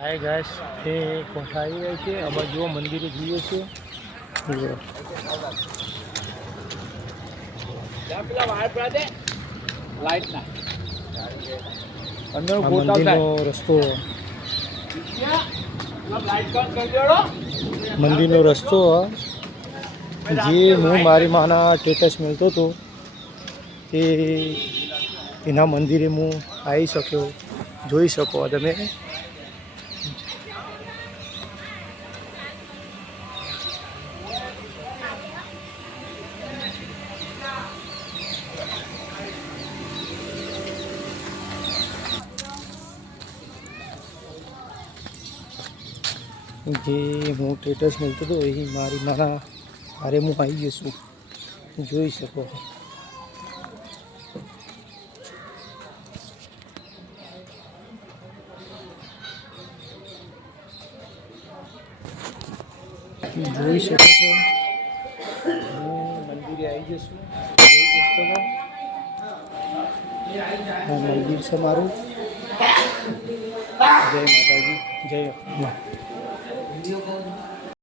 Hi guys, એ કોઠા આવી રહી છે. આમાં જુઓ મંદિરે જઈએ છીએ. મંદિરનો રસ્તો જે હું મારી માના સ્ટેટસ મળતો હતો તે એના મંદિરે હું આવી શક્યો. જોઈ શકો તમે. જે હું સ્ટેટસ મળતો હતો એ મારી મારા હારે હું આવી જઈશું. જોઈ શકો. જોઈ શકો છો. હું મંદિરે આવી જઈશું. આ મંદિર છે મારું. જય માતાજી, જય.